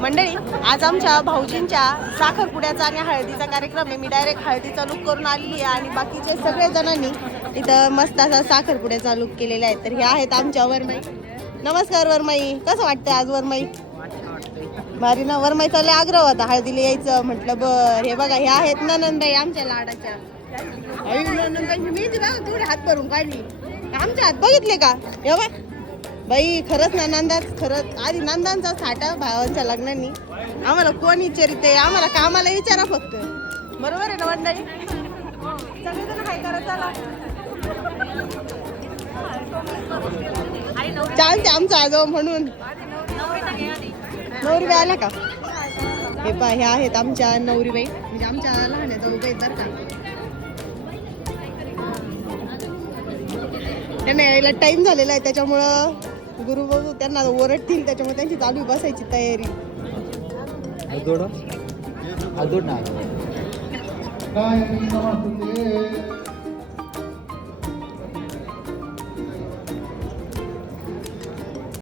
मंडळी, आज आमच्या भाऊजींच्या साखरपुड्याचा आणि हळदीचा कार्यक्रम आहे. मी डायरेक्ट हळदीचा लुक करून आलेली आहे आणि बाकीचे सगळे जणांनी इथं मस्त असा साखरपुड्याचा लुक केलेला आहे. तर हे आहेत आमच्या वरमाई. नमस्कार वरमाई, कसं वाटतं आज वरमाई? भारी ना. वरमाईचा लय आग्रह होता हळदीला यायचं, म्हटलं बर. हे बघा, हे आहेत ननंदबाई आमच्या लाडाच्या. ननंदबाईची मी थोडी हात भरून काढली. आमच्या हात बघितले का? हे बघ बाई, खरंच ना नंदाच, खरंच आधी नंदांचा साठा भावांच्या लग्नांनी. आम्हाला कोण विचारिते? आम्हाला कामाला विचारा फक्त. बरोबर आहे ना मंडळी? सगळेजण काय करत चला. चालते आमचा आजो म्हणून. नवरीबाई आल्या का? हे पा, हे आहेत आमच्या नवरीबाई, म्हणजे आमच्या लहान जाऊबाई बरं का. त्यांना यायला टाइम झालेला आहे, त्याच्यामुळं गुरुबाबू त्यांना ओरडतील, त्याच्यामुळे त्यांची चालू बसायची तयारी. आजोड ना